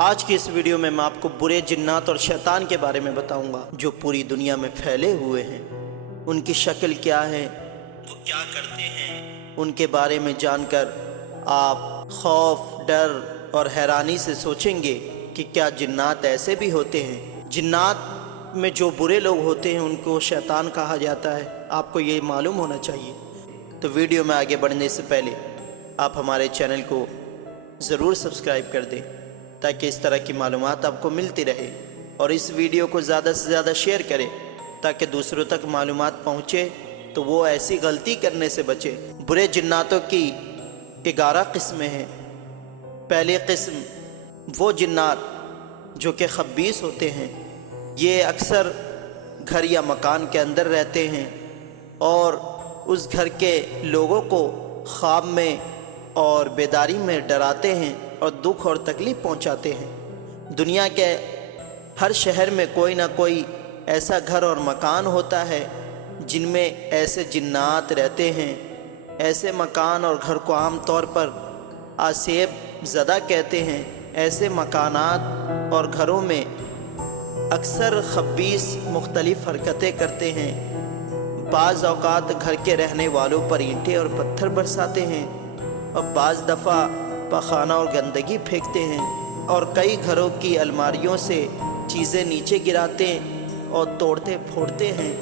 آج کی اس ویڈیو میں آپ کو برے جنات اور شیطان کے بارے میں بتاؤں گا جو پوری دنیا میں پھیلے ہوئے ہیں۔ ان کی شکل کیا ہے، وہ کیا کرتے ہیں، ان کے بارے میں جان کر آپ خوف، ڈر اور حیرانی سے سوچیں گے کہ کیا جنات ایسے بھی ہوتے ہیں۔ جنات میں جو برے لوگ ہوتے ہیں ان کو شیطان کہا جاتا ہے، آپ کو یہ معلوم ہونا چاہیے۔ تو ویڈیو میں آگے بڑھنے سے پہلے آپ ہمارے چینل کو ضرور سبسکرائب کر دیں تاکہ اس طرح کی معلومات آپ کو ملتی رہے، اور اس ویڈیو کو زیادہ سے زیادہ شیئر کریں تاکہ دوسروں تک معلومات پہنچے تو وہ ایسی غلطی کرنے سے بچے۔ برے جناتوں کی 11 قسمیں ہیں۔ پہلی قسم وہ جنات جو کہ خبیث ہوتے ہیں۔ یہ اکثر گھر یا مکان کے اندر رہتے ہیں اور اس گھر کے لوگوں کو خواب میں اور بیداری میں ڈراتے ہیں اور دکھ اور تکلیف پہنچاتے ہیں۔ دنیا کے ہر شہر میں کوئی نہ کوئی ایسا گھر اور مکان ہوتا ہے جن میں ایسے جنات رہتے ہیں۔ ایسے مکان اور گھر کو عام طور پر آسیب زدہ کہتے ہیں۔ ایسے مکانات اور گھروں میں اکثر خبیث مختلف حرکتیں کرتے ہیں۔ بعض اوقات گھر کے رہنے والوں پر اینٹیں اور پتھر برساتے ہیں، اور بعض دفعہ پخانہ اور گندگی پھینکتے ہیں، اور کئی گھروں کی الماریوں سے چیزیں نیچے گراتے اور توڑتے پھوڑتے ہیں،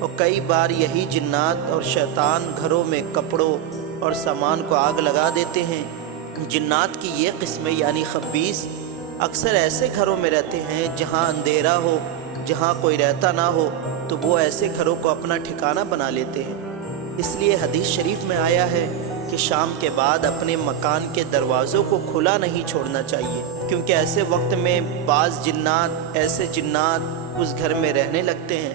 اور کئی بار یہی جنات اور شیطان گھروں میں کپڑوں اور سامان کو آگ لگا دیتے ہیں۔ جنات کی یہ قسمیں یعنی خبیث اکثر ایسے گھروں میں رہتے ہیں جہاں اندھیرا ہو، جہاں کوئی رہتا نہ ہو، تو وہ ایسے گھروں کو اپنا ٹھکانہ بنا لیتے ہیں۔ اس لیے حدیث شریف میں آیا ہے کہ شام کے بعد اپنے مکان کے دروازوں کو کھلا نہیں چھوڑنا چاہیے، کیونکہ ایسے وقت میں بعض ایسے جنات اس گھر میں رہنے لگتے ہیں۔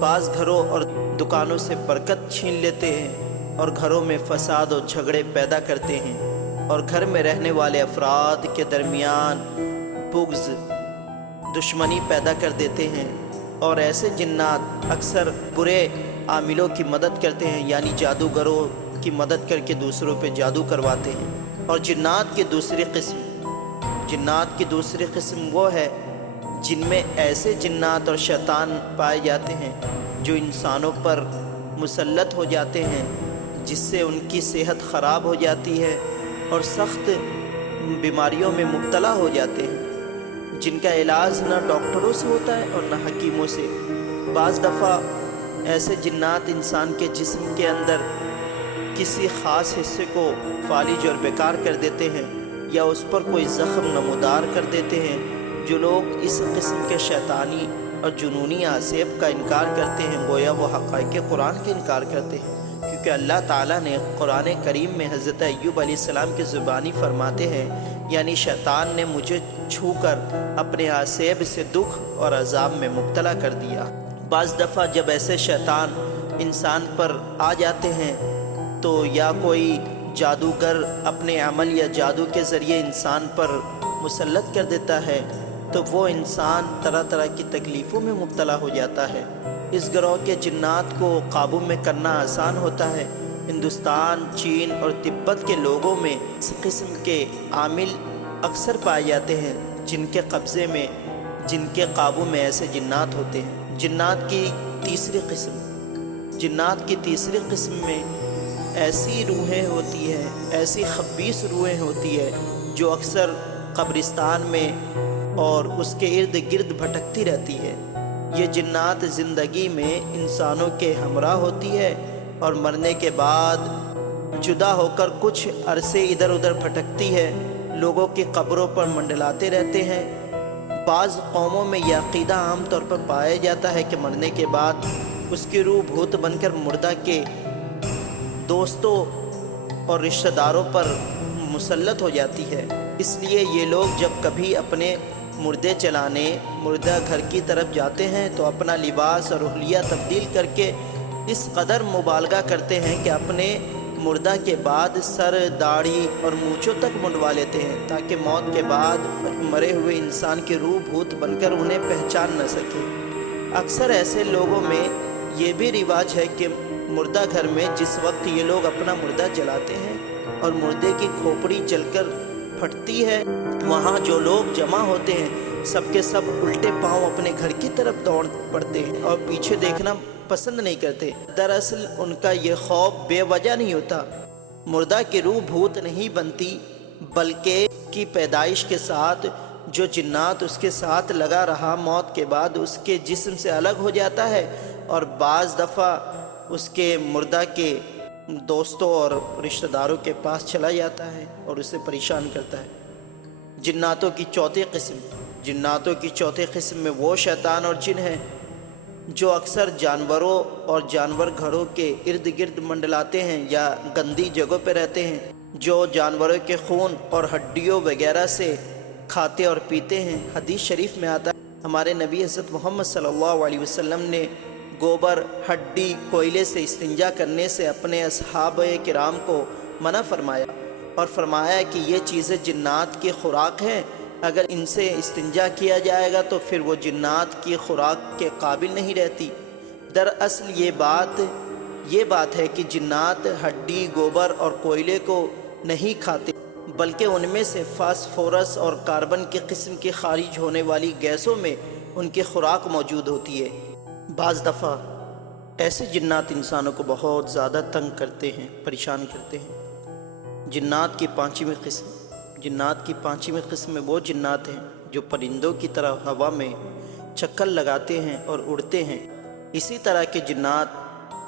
بعض گھروں اور دکانوں سے برکت چھین لیتے ہیں اور گھروں میں فساد اور جھگڑے پیدا کرتے ہیں، اور گھر میں رہنے والے افراد کے درمیان بغض، دشمنی پیدا کر دیتے ہیں۔ اور ایسے جنات اکثر برے عاملوں کی مدد کرتے ہیں، یعنی جادوگروں کی مدد کر کے دوسروں پہ جادو کرواتے ہیں۔ اور جنات کی دوسری قسم وہ ہے جن میں ایسے جنات اور شیطان پائے جاتے ہیں جو انسانوں پر مسلط ہو جاتے ہیں، جس سے ان کی صحت خراب ہو جاتی ہے اور سخت بیماریوں میں مبتلا ہو جاتے ہیں، جن کا علاج نہ ڈاکٹروں سے ہوتا ہے اور نہ حکیموں سے۔ بعض دفعہ ایسے جنات انسان کے جسم کے اندر کسی خاص حصے کو فالج اور بیکار کر دیتے ہیں، یا اس پر کوئی زخم نمودار کر دیتے ہیں۔ جو لوگ اس قسم کے شیطانی اور جنونی آسیب کا انکار کرتے ہیں گویا وہ حقائق قرآن کے انکار کرتے ہیں، کیونکہ اللہ تعالیٰ نے قرآن کریم میں حضرت ایوب علیہ السلام کی زبانی فرماتے ہیں، یعنی شیطان نے مجھے چھو کر اپنے آسیب سے دکھ اور عذاب میں مبتلا کر دیا۔ بعض دفعہ جب ایسے شیطان انسان پر آ جاتے ہیں تو یا کوئی جادوگر اپنے عمل یا جادو کے ذریعے انسان پر مسلط کر دیتا ہے تو وہ انسان طرح طرح کی تکلیفوں میں مبتلا ہو جاتا ہے۔ اس گروہ کے جنات کو قابو میں کرنا آسان ہوتا ہے۔ ہندوستان، چین اور تبت کے لوگوں میں اس قسم کے عامل اکثر پائے جاتے ہیں جن کے قابو میں ایسے جنات ہوتے ہیں۔ جنات کی تیسری قسم میں ایسی روحیں ہوتی ہیں، ایسی خبیث روحیں ہوتی ہے جو اکثر قبرستان میں اور اس کے ارد گرد بھٹکتی رہتی ہے۔ یہ جنات زندگی میں انسانوں کے ہمراہ ہوتی ہے اور مرنے کے بعد جدا ہو کر کچھ عرصے ادھر ادھر بھٹکتی ہے، لوگوں کی قبروں پر منڈلاتے رہتے ہیں۔ بعض قوموں میں یہ عقیدہ عام طور پر پایا جاتا ہے کہ مرنے کے بعد اس کی روح بھوت بن کر مردہ کے دوستوں اور رشتہ داروں پر مسلط ہو جاتی ہے۔ اس لیے یہ لوگ جب کبھی اپنے مردے چلانے مردہ گھر کی طرف جاتے ہیں تو اپنا لباس اور حلیہ تبدیل کر کے اس قدر مبالغہ کرتے ہیں کہ اپنے مردہ کے بعد سر، داڑھی اور مونچھوں تک منڈوا لیتے ہیں تاکہ موت کے بعد مرے ہوئے انسان کی روح بھوت بن کر انہیں پہچان نہ سکے۔ اکثر ایسے لوگوں میں یہ بھی رواج ہے کہ مردہ گھر میں جس وقت یہ لوگ اپنا مردہ جلاتے ہیں اور مردے کی کھوپڑی جل کر پھٹتی ہے وہاں جو لوگ جمع ہوتے ہیں سب کے سب الٹے پاؤں اپنے گھر کی طرف دوڑ پڑتے ہیں اور پیچھے دیکھنا پسند نہیں کرتے۔ دراصل ان کا یہ خوف بے وجہ نہیں ہوتا۔ مردہ کی روح بھوت نہیں بنتی، بلکہ کی پیدائش کے ساتھ جو جنات اس کے ساتھ لگا رہا موت کے بعد اس کے جسم سے الگ ہو جاتا ہے اور بعض دفعہ اس کے مردہ کے دوستوں اور رشتہ داروں کے پاس چلا جاتا ہے اور اسے پریشان کرتا ہے۔ جناتوں کی چوتھی قسم میں وہ شیطان اور جن ہیں جو اکثر جانوروں اور جانور گھروں کے ارد گرد منڈلاتے ہیں یا گندی جگہوں پہ رہتے ہیں، جو جانوروں کے خون اور ہڈیوں وغیرہ سے کھاتے اور پیتے ہیں۔ حدیث شریف میں آتا ہے ہمارے نبی حضرت محمد صلی اللہ علیہ وسلم نے گوبر، ہڈی، کوئلے سے استنجا کرنے سے اپنے اصحاب کرام کو منع فرمایا اور فرمایا کہ یہ چیزیں جنات کی خوراک ہیں، اگر ان سے استنجا کیا جائے گا تو پھر وہ جنات کی خوراک کے قابل نہیں رہتی۔ دراصل یہ بات ہے کہ جنات ہڈی، گوبر اور کوئلے کو نہیں کھاتے، بلکہ ان میں سے فاسفورس اور کاربن کی قسم کی خارج ہونے والی گیسوں میں ان کی خوراک موجود ہوتی ہے۔ بعض دفعہ ایسے جنات انسانوں کو بہت زیادہ تنگ کرتے ہیں، پریشان کرتے ہیں۔ جنات کی پانچویں قسم میں وہ جنات ہیں جو پرندوں کی طرح ہوا میں چکر لگاتے ہیں اور اڑتے ہیں۔ اسی طرح کے جنات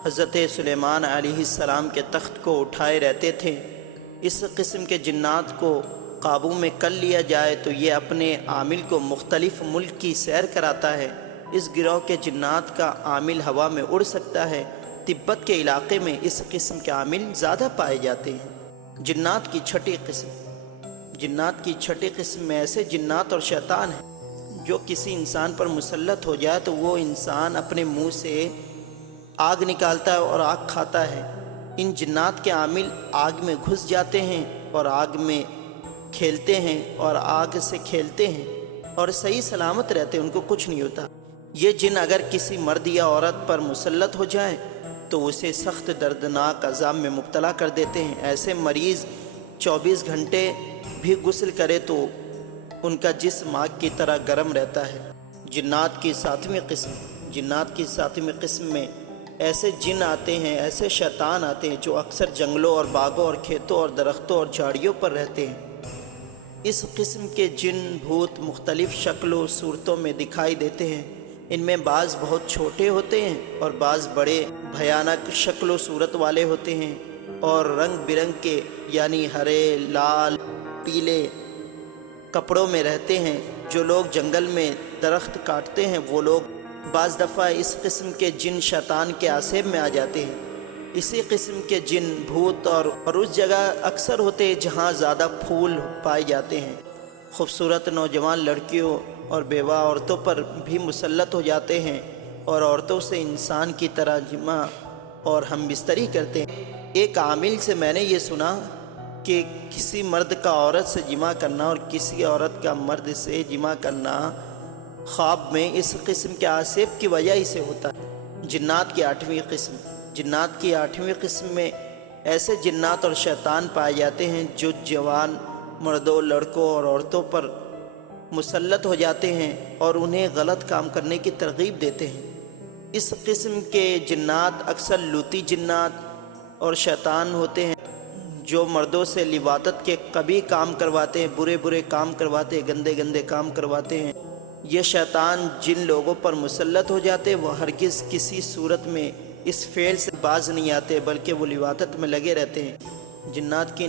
حضرت سلیمان علیہ السلام کے تخت کو اٹھائے رہتے تھے۔ اس قسم کے جنات کو قابو میں کر لیا جائے تو یہ اپنے عامل کو مختلف ملک کی سیر کراتا ہے۔ اس گروہ کے جنات کا عامل ہوا میں اڑ سکتا ہے۔ تبت کے علاقے میں اس قسم کے عامل زیادہ پائے جاتے ہیں۔ جنات کی چھٹی قسم میں ایسے جنات اور شیطان ہیں جو کسی انسان پر مسلط ہو جائے تو وہ انسان اپنے منہ سے آگ نکالتا ہے اور آگ کھاتا ہے۔ ان جنات کے عامل آگ میں گھس جاتے ہیں اور آگ میں کھیلتے ہیں اور آگ سے کھیلتے ہیں اور صحیح سلامت رہتے ہیں، ان کو کچھ نہیں ہوتا۔ یہ جن اگر کسی مرد یا عورت پر مسلط ہو جائیں تو اسے سخت دردناک عذاب میں مبتلا کر دیتے ہیں۔ ایسے مریض 24 گھنٹے بھی غسل کرے تو ان کا جسم آگ کی طرح گرم رہتا ہے۔ جنات کی ساتویں قسم میں ایسے جن آتے ہیں، ایسے شیطان آتے ہیں جو اکثر جنگلوں اور باغوں اور کھیتوں اور درختوں اور جھاڑیوں پر رہتے ہیں۔ اس قسم کے جن بھوت مختلف شکل و صورتوں میں دکھائی دیتے ہیں۔ ان میں بعض بہت چھوٹے ہوتے ہیں اور بعض بڑے بھیانک شکل و صورت والے ہوتے ہیں اور رنگ برنگ کے یعنی ہرے، لال، پیلے کپڑوں میں رہتے ہیں۔ جو لوگ جنگل میں درخت کاٹتے ہیں وہ لوگ بعض دفعہ اس قسم کے جن شیطان کے آسیب میں آ جاتے ہیں۔ اسی قسم کے جن بھوت اور اس جگہ اکثر ہوتے ہیں جہاں زیادہ پھول پائے جاتے ہیں۔ خوبصورت نوجوان لڑکیوں اور بیوہ عورتوں پر بھی مسلط ہو جاتے ہیں اور عورتوں سے انسان کی طرح جمع اور ہم بستری کرتے ہیں۔ ایک عامل سے میں نے یہ سنا کہ کسی مرد کا عورت سے جمع کرنا اور کسی عورت کا مرد سے جمع کرنا خواب میں اس قسم کے آسیب کی وجہ سے ہوتا ہے۔ جنات کی 8ویں قسم میں ایسے جنات اور شیطان پائے جاتے ہیں جو جوان مردوں، لڑکوں اور عورتوں پر مسلط ہو جاتے ہیں اور انہیں غلط کام کرنے کی ترغیب دیتے ہیں۔ اس قسم کے جنات اکثر لوتی جنات اور شیطان ہوتے ہیں جو مردوں سے لواطت کے قبیح کام کرواتے ہیں، برے کام کرواتے ہیں، گندے کام کرواتے ہیں۔ یہ شیطان جن لوگوں پر مسلط ہو جاتے ہیں وہ ہرگز کسی صورت میں اس فعل سے باز نہیں آتے بلکہ وہ لواطت میں لگے رہتے ہیں۔ جنات کی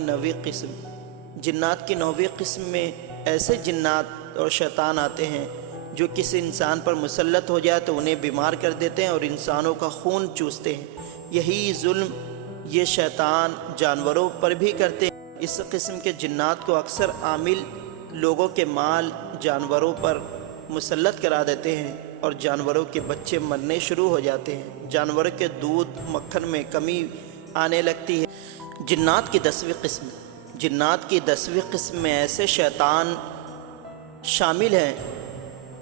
9ویں قسم میں ایسے جنات اور شیطان آتے ہیں جو کسی انسان پر مسلط ہو جائے تو انہیں بیمار کر دیتے ہیں اور انسانوں کا خون چوستے ہیں۔ یہی ظلم یہ شیطان جانوروں پر بھی کرتے ہیں۔ اس قسم کے جنات کو اکثر عامل لوگوں کے مال جانوروں پر مسلط کرا دیتے ہیں اور جانوروں کے بچے مرنے شروع ہو جاتے ہیں۔ جانوروں کے دودھ مکھن میں کمی آنے لگتی ہے۔ جنات کی 10ویں قسم میں ایسے شیطان شامل ہیں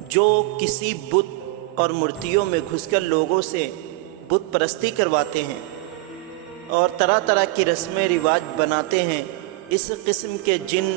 جو کسی بت اور مورتیوں میں گھس کر لوگوں سے بت پرستی کرواتے ہیں اور طرح طرح کی رسم رواج بناتے ہیں۔ اس قسم کے جن